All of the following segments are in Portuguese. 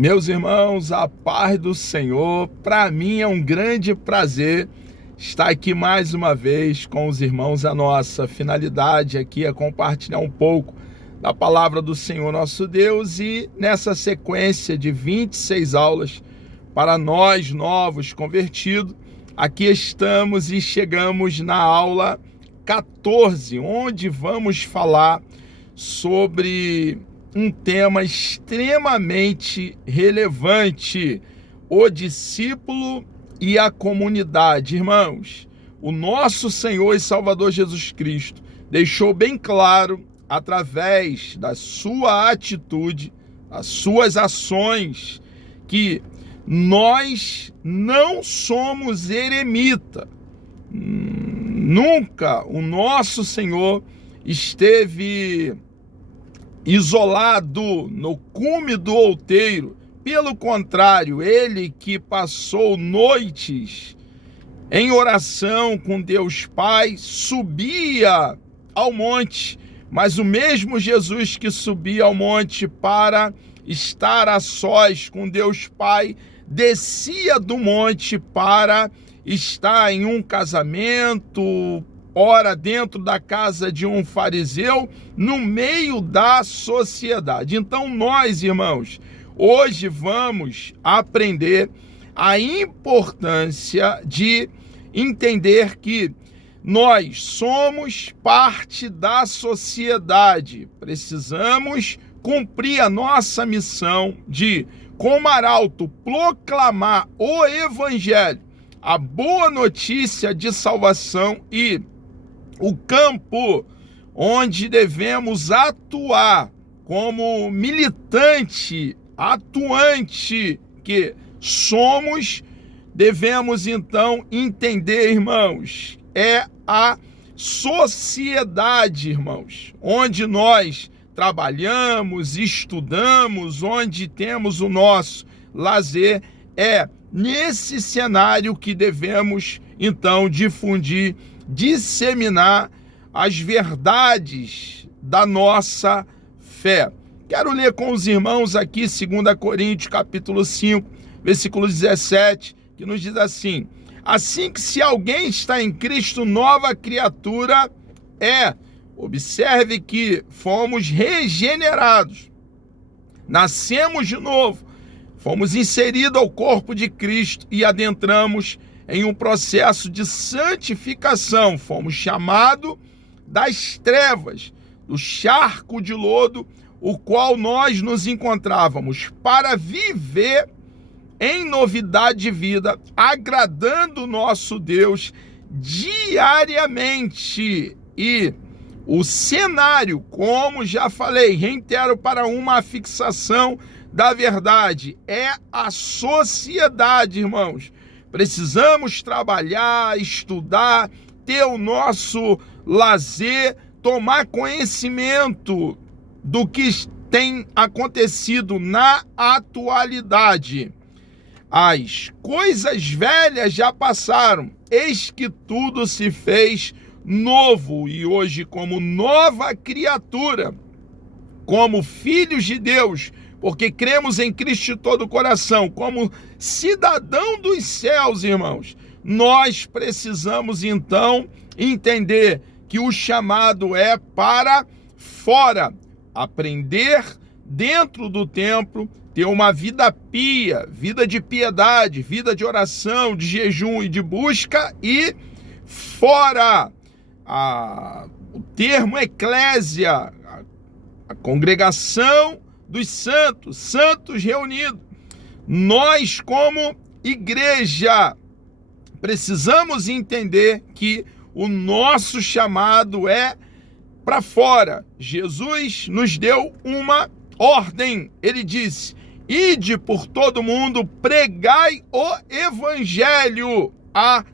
Meus irmãos, a paz do Senhor, para mim é um grande prazer estar aqui mais uma vez com os irmãos. A nossa finalidade aqui é compartilhar um pouco da palavra do Senhor nosso Deus e nessa sequência de 26 aulas para nós novos convertidos, aqui estamos e chegamos na aula 14, onde vamos falar sobre um tema extremamente relevante: o discípulo e a comunidade. Irmãos, o nosso Senhor e Salvador Jesus Cristo deixou bem claro, através da sua atitude, das suas ações, que nós não somos eremita. Nunca o nosso Senhor esteve isolado no cume do outeiro. Pelo contrário, ele que passou noites em oração com Deus Pai, subia ao monte, mas o mesmo Jesus que subia ao monte para estar a sós com Deus Pai, descia do monte para estar em um casamento, ora dentro da casa de um fariseu, no meio da sociedade. Então nós, irmãos, hoje vamos aprender a importância de entender que nós somos parte da sociedade. Precisamos cumprir a nossa missão de, como arauto, proclamar o evangelho, a boa notícia de salvação, e o campo onde devemos atuar como militante, atuante que somos. Devemos então entender, irmãos, é a sociedade, irmãos, onde nós trabalhamos, estudamos, onde temos o nosso lazer. É nesse cenário que devemos então difundir, disseminar as verdades da nossa fé. Quero ler com os irmãos aqui 2 Coríntios capítulo 5, versículo 17, que nos diz assim: assim que se alguém está em Cristo, nova criatura é. Observe que fomos regenerados, nascemos de novo, fomos inseridos ao corpo de Cristo e adentramos em um processo de santificação. Fomos chamados das trevas, do charco de lodo, o qual nós nos encontrávamos, para viver em novidade de vida, agradando o nosso Deus diariamente. E o cenário, como já falei, reitero, para uma fixação da verdade, é a sociedade, irmãos. Precisamos trabalhar, estudar, ter o nosso lazer, tomar conhecimento do que tem acontecido na atualidade. As coisas velhas já passaram, eis que tudo se fez novo. E hoje, como nova criatura, como filhos de Deus, porque cremos em Cristo de todo o coração, como cidadão dos céus, irmãos, nós precisamos então entender que o chamado é para fora, aprender dentro do templo, ter uma vida pia, vida de piedade, vida de oração, de jejum e de busca, e fora. O termo eclésia, a congregação dos santos, santos reunidos. Nós, como igreja, precisamos entender que o nosso chamado é para fora. Jesus nos deu uma ordem. Ele disse: ide por todo mundo, pregai o evangelho a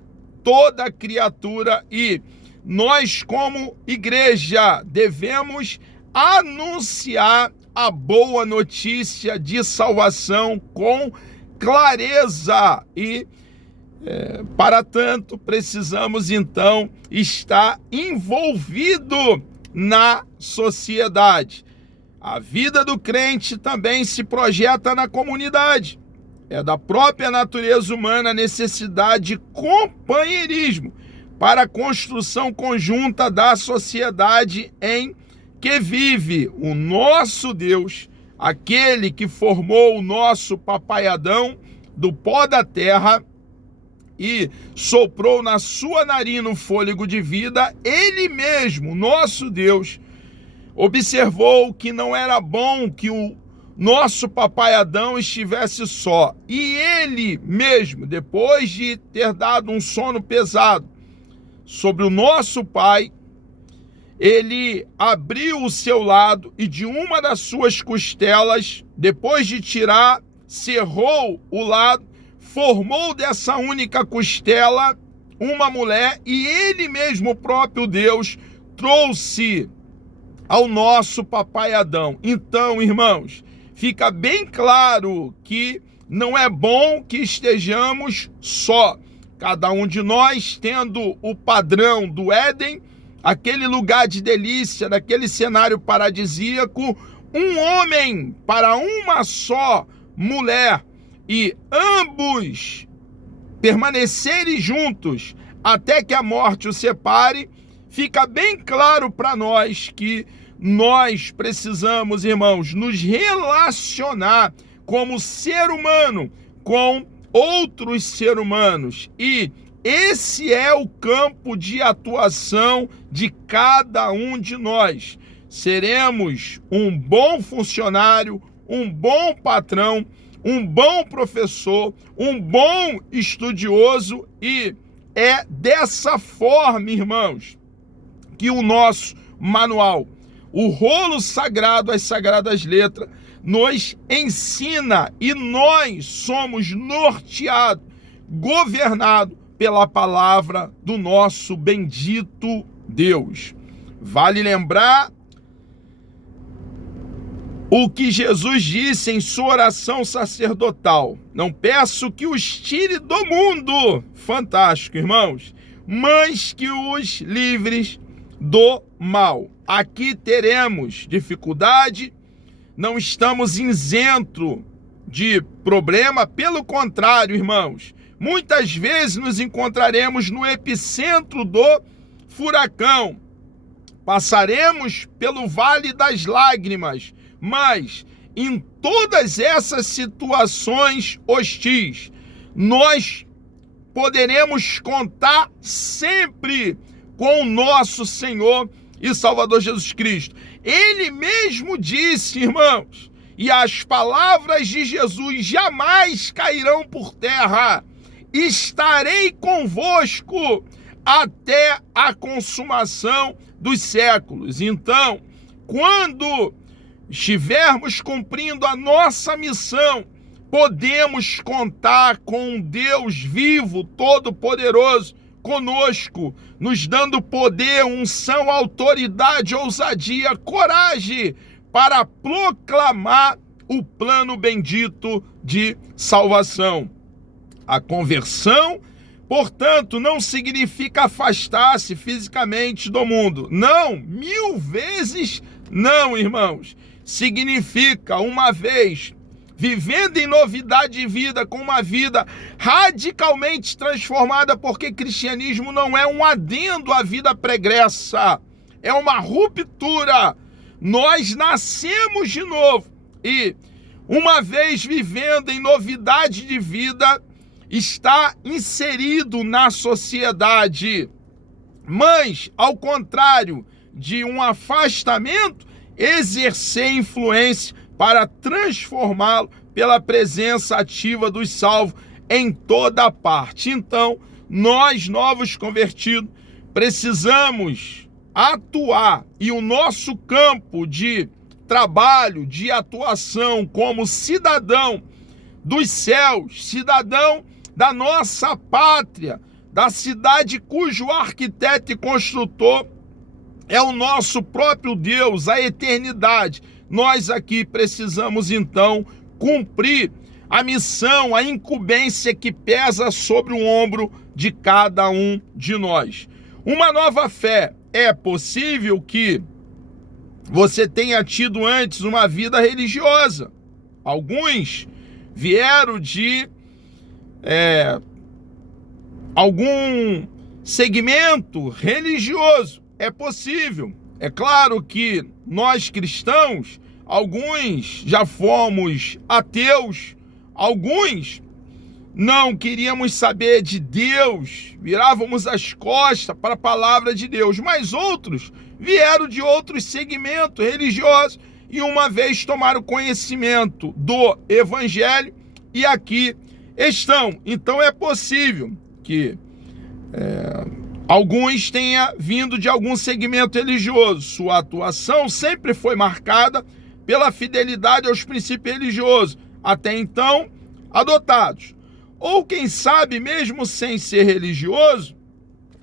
toda criatura. E nós, como igreja, devemos anunciar a boa notícia de salvação com clareza. E para tanto, precisamos então estar envolvido na sociedade. A vida do crente também se projeta na comunidade. É da própria natureza humana a necessidade de companheirismo para a construção conjunta da sociedade em que vive o nosso Deus, aquele que formou o nosso papai Adão do pó da terra e soprou na sua narina o fôlego de vida. Ele mesmo, nosso Deus, observou que não era bom que o nosso papai Adão estivesse só. E ele mesmo, depois de ter dado um sono pesado sobre o nosso pai, ele abriu o seu lado e de uma das suas costelas, depois de tirar, cerrou o lado, formou dessa única costela uma mulher, e ele mesmo, o próprio Deus, trouxe ao nosso papai Adão. Então, irmãos, fica bem claro que não é bom que estejamos só. Cada um de nós tendo o padrão do Éden, aquele lugar de delícia, daquele cenário paradisíaco, um homem para uma só mulher, e ambos permanecerem juntos até que a morte os separe. Fica bem claro para nós que nós precisamos, irmãos, nos relacionar como ser humano com outros seres humanos. E esse é o campo de atuação de cada um de nós. Seremos um bom funcionário, um bom patrão, um bom professor, um bom estudioso, e é dessa forma, irmãos, que o nosso manual, o rolo sagrado, as sagradas letras, nos ensina, e nós somos norteados, governados pela palavra do nosso bendito Deus. Vale lembrar o que Jesus disse em sua oração sacerdotal: não peço que os tire do mundo, fantástico, irmãos, mas que os livres do mal. Aqui teremos dificuldade, não estamos isentos de problema, pelo contrário, irmãos, muitas vezes nos encontraremos no epicentro do furacão, passaremos pelo vale das lágrimas, mas em todas essas situações hostis, nós poderemos contar sempre com o nosso Senhor e Salvador Jesus Cristo. Ele mesmo disse, irmãos, e as palavras de Jesus jamais cairão por terra: estarei convosco até a consumação dos séculos. Então, quando estivermos cumprindo a nossa missão, podemos contar com um Deus vivo, todo-poderoso, conosco, nos dando poder, unção, autoridade, ousadia, coragem para proclamar o plano bendito de salvação. A conversão, portanto, não significa afastar-se fisicamente do mundo. Não, 1000 vezes não, irmãos. Significa, uma vez vivendo em novidade de vida, com uma vida radicalmente transformada, porque cristianismo não é um adendo à vida pregressa, é uma ruptura. Nós nascemos de novo e, uma vez vivendo em novidade de vida, está inserido na sociedade. Mas, ao contrário de um afastamento, exercer influência para transformá-lo pela presença ativa dos salvos em toda parte. Então, nós, novos convertidos, precisamos atuar, e o nosso campo de trabalho, de atuação como cidadão dos céus, cidadão da nossa pátria, da cidade cujo arquiteto e construtor é o nosso próprio Deus, a eternidade. Nós aqui precisamos, então, cumprir a missão, a incumbência que pesa sobre o ombro de cada um de nós. Uma nova fé. É possível que você tenha tido antes uma vida religiosa. Alguns vieram de algum segmento religioso. É possível. É claro que nós cristãos, alguns já fomos ateus, alguns não queríamos saber de Deus, virávamos as costas para a palavra de Deus, mas outros vieram de outros segmentos religiosos e uma vez tomaram conhecimento do Evangelho e aqui estão. Então é possível que alguns tenham vindo de algum segmento religioso. Sua atuação sempre foi marcada pela fidelidade aos princípios religiosos, até então adotados. Ou quem sabe, mesmo sem ser religioso,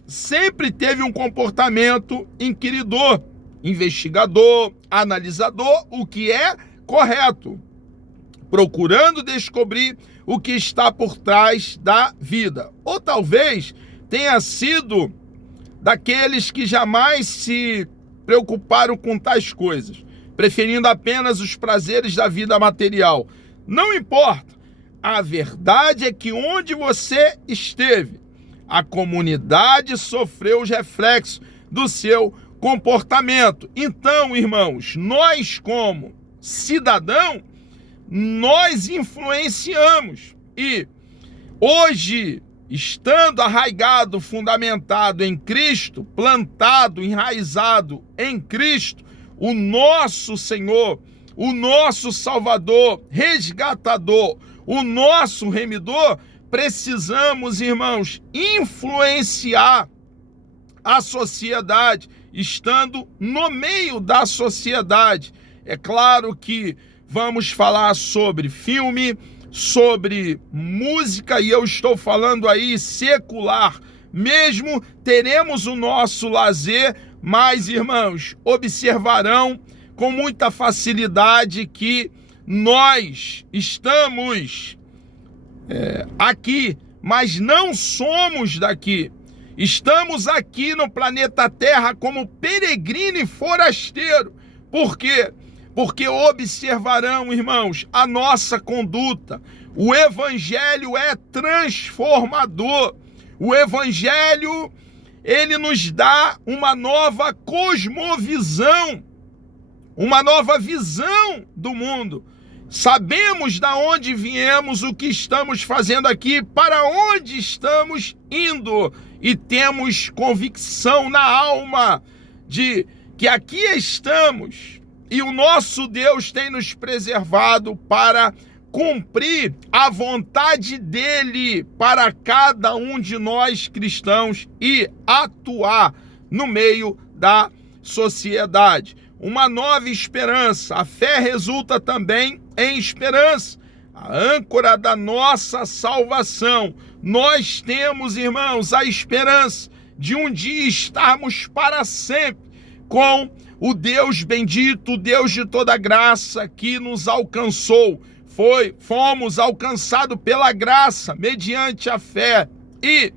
sempre teve um comportamento inquiridor, investigador, analisador, o que é correto, procurando descobrir o que está por trás da vida. Ou talvez tenha sido daqueles que jamais se preocuparam com tais coisas, preferindo apenas os prazeres da vida material. Não importa. A verdade é que onde você esteve, a comunidade sofreu os reflexos do seu comportamento. Então, irmãos, nós como cidadão, nós influenciamos. E hoje, estando arraigado, fundamentado em Cristo, plantado, enraizado em Cristo, o nosso Senhor, o nosso Salvador, resgatador, o nosso remidor, precisamos, irmãos, influenciar a sociedade, estando no meio da sociedade. É claro que vamos falar sobre filme, sobre música, e eu estou falando aí secular mesmo, teremos o nosso lazer, mas, irmãos, observarão com muita facilidade que nós estamos aqui, mas não somos daqui. Estamos aqui no planeta Terra como peregrino e forasteiro. Por quê? Porque observarão, irmãos, a nossa conduta. O Evangelho é transformador. O Evangelho, ele nos dá uma nova cosmovisão, uma nova visão do mundo. Sabemos da onde viemos, o que estamos fazendo aqui, para onde estamos indo. E temos convicção na alma de que aqui estamos e o nosso Deus tem nos preservado para cumprir a vontade dele para cada um de nós cristãos e atuar no meio da sociedade. Uma nova esperança. A fé resulta também em esperança, a âncora da nossa salvação. Nós temos, irmãos, a esperança de um dia estarmos para sempre com o Deus bendito, o Deus de toda graça que nos alcançou. Fomos alcançados pela graça, mediante a fé, e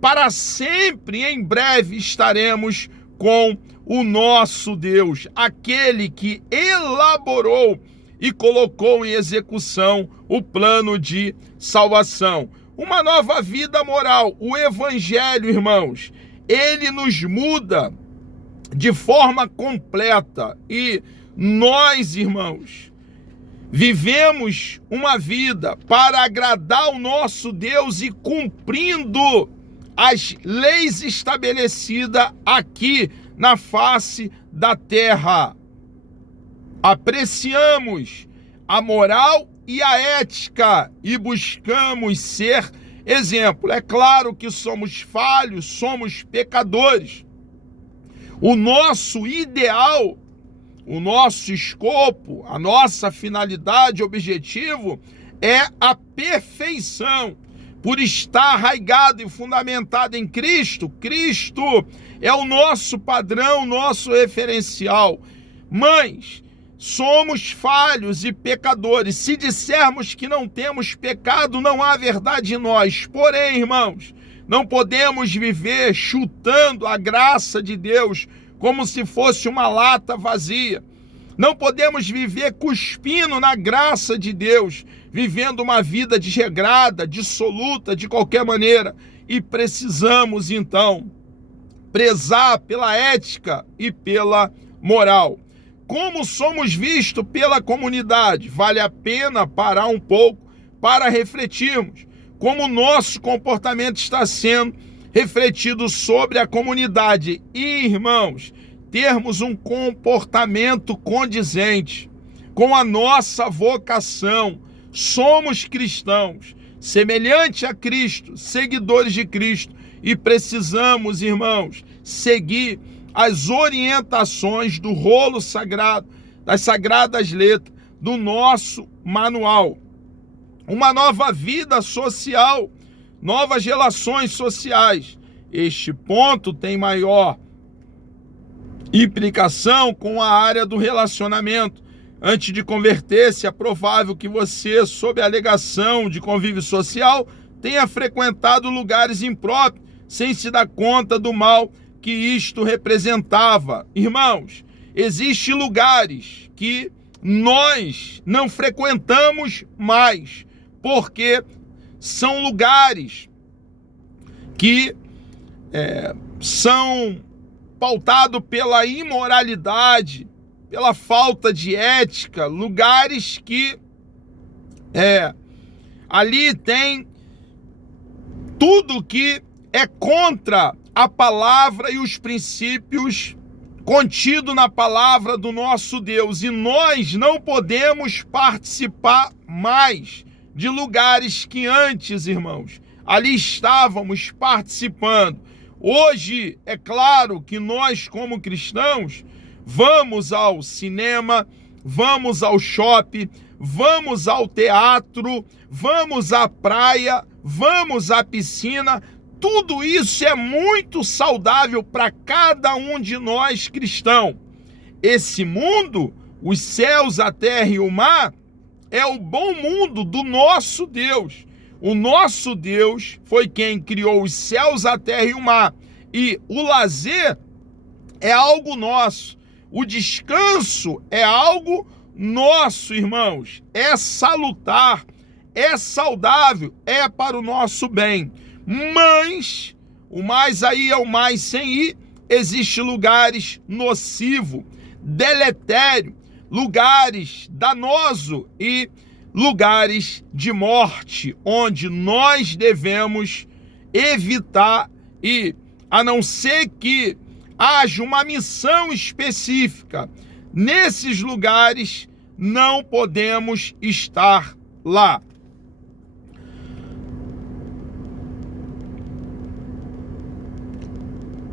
para sempre, em breve, estaremos com o nosso Deus, aquele que elaborou e colocou em execução o plano de salvação. Uma nova vida moral. O Evangelho, irmãos, ele nos muda de forma completa. E nós, irmãos, vivemos uma vida para agradar o nosso Deus e cumprindo as leis estabelecidas aqui na face da terra. Apreciamos a moral e a ética e buscamos ser exemplo. É claro que somos falhos, somos pecadores. O nosso ideal, o nosso escopo, a nossa finalidade, objetivo é a perfeição. Por estar arraigado e fundamentado em Cristo, Cristo é o nosso padrão, nosso referencial. Mas somos falhos e pecadores. Se dissermos que não temos pecado, não há verdade em nós. Porém, irmãos, não podemos viver chutando a graça de Deus como se fosse uma lata vazia. Não podemos viver cuspindo na graça de Deus, vivendo uma vida desregrada, dissoluta de qualquer maneira. E precisamos, então, prezar pela ética e pela moral. Como somos vistos pela comunidade? Vale a pena parar um pouco para refletirmos como o nosso comportamento está sendo refletido sobre a comunidade. E, irmãos, termos um comportamento condizente com a nossa vocação. Somos cristãos, semelhante a Cristo, seguidores de Cristo, e precisamos, irmãos, seguir as orientações do rolo sagrado, das sagradas letras, do nosso manual. Uma nova vida social, novas relações sociais. Este ponto tem maior implicação com a área do relacionamento. Antes de converter-se, é provável que você, sob a alegação de convívio social, tenha frequentado lugares impróprios, sem se dar conta do mal que isto representava. Irmãos, existem lugares que nós não frequentamos mais, porque são lugares que são pautados pela imoralidade, pela falta de ética, lugares que ali tem tudo que é contra a palavra e os princípios contidos na palavra do nosso Deus. E nós não podemos participar mais de lugares que antes, irmãos, ali estávamos participando. Hoje, é claro que nós, como cristãos, vamos ao cinema, vamos ao shopping, vamos ao teatro, vamos à praia, vamos à piscina. Tudo isso é muito saudável para cada um de nós cristãos. Esse mundo, os céus, a terra e o mar, é o bom mundo do nosso Deus. O nosso Deus foi quem criou os céus, a terra e o mar. E o lazer é algo nosso. O descanso é algo nosso, irmãos. É salutar, é saudável, é para o nosso bem. Mas, o mais aí é o mais sem ir, existem lugares nocivos, deletérios, lugares danosos e lugares de morte, onde nós devemos evitar ir, a não ser que haja uma missão específica. Nesses lugares não podemos estar lá.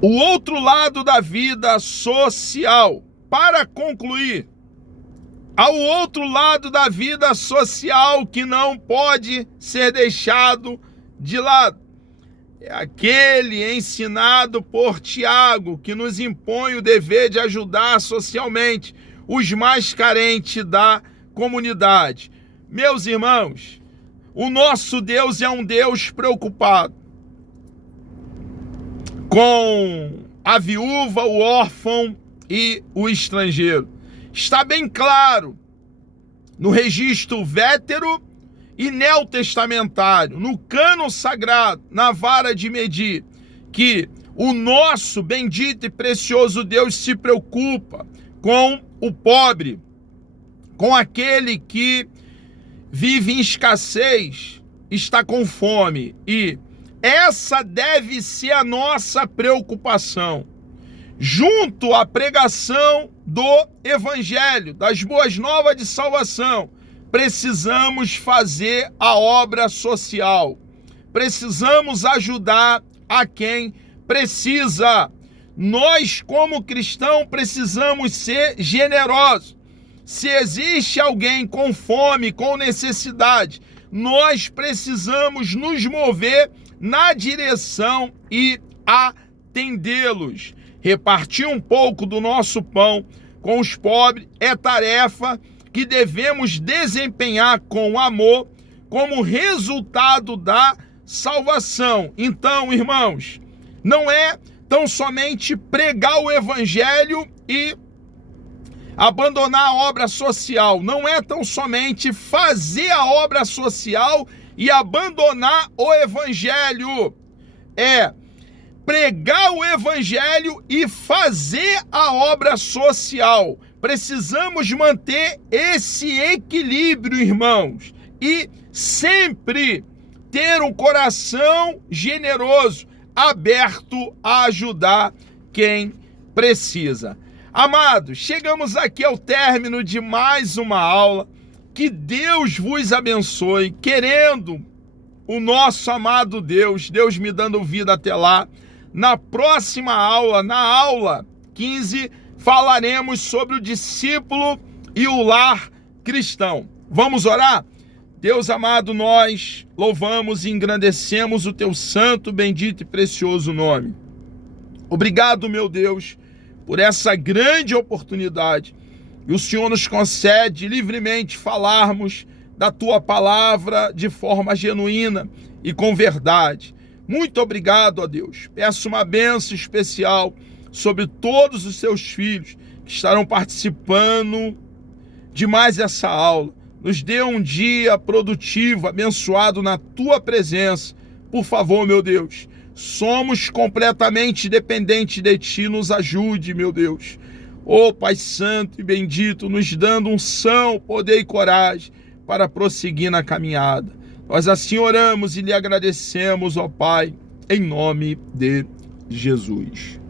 O outro lado da vida social. Para concluir, ao outro lado da vida social que não pode ser deixado de lado. É aquele ensinado por Tiago, que nos impõe o dever de ajudar socialmente os mais carentes da comunidade. Meus irmãos, o nosso Deus é um Deus preocupado com a viúva, o órfão e o estrangeiro. Está bem claro no registro vétero e neotestamentário, no cânon sagrado, na vara de medir, que o nosso bendito e precioso Deus se preocupa com o pobre, com aquele que vive em escassez, está com fome. E essa deve ser a nossa preocupação. Junto à pregação do Evangelho, das boas novas de salvação, precisamos fazer a obra social. Precisamos ajudar a quem precisa. Nós, como cristãos, precisamos ser generosos. Se existe alguém com fome, com necessidade, nós precisamos nos mover na direção e atendê-los. Repartir um pouco do nosso pão com os pobres é tarefa que devemos desempenhar com amor como resultado da salvação. Então, irmãos, não é tão somente pregar o evangelho e abandonar a obra social. Não é tão somente fazer a obra social e abandonar o evangelho. É pregar o evangelho e fazer a obra social. Precisamos manter esse equilíbrio, irmãos, e sempre ter um coração generoso, aberto a ajudar quem precisa. Amados, chegamos aqui ao término de mais uma aula. Que Deus vos abençoe, querendo o nosso amado Deus me dando vida até lá. Na próxima aula, na aula 15, falaremos sobre o discípulo e o lar cristão. Vamos orar? Deus amado, nós louvamos e engrandecemos o teu santo, bendito e precioso nome. Obrigado, meu Deus, por essa grande oportunidade. E o Senhor nos concede livremente falarmos da tua palavra de forma genuína e com verdade. Muito obrigado, ó Deus. Peço uma bênção especial sobre todos os seus filhos que estarão participando de mais essa aula. Nos dê um dia produtivo, abençoado na tua presença. Por favor, meu Deus, somos completamente dependentes de ti, nos ajude, meu Deus. Ó Pai Santo e bendito, nos dando unção, poder e coragem para prosseguir na caminhada. Nós assim oramos e lhe agradecemos, ó Pai, em nome de Jesus.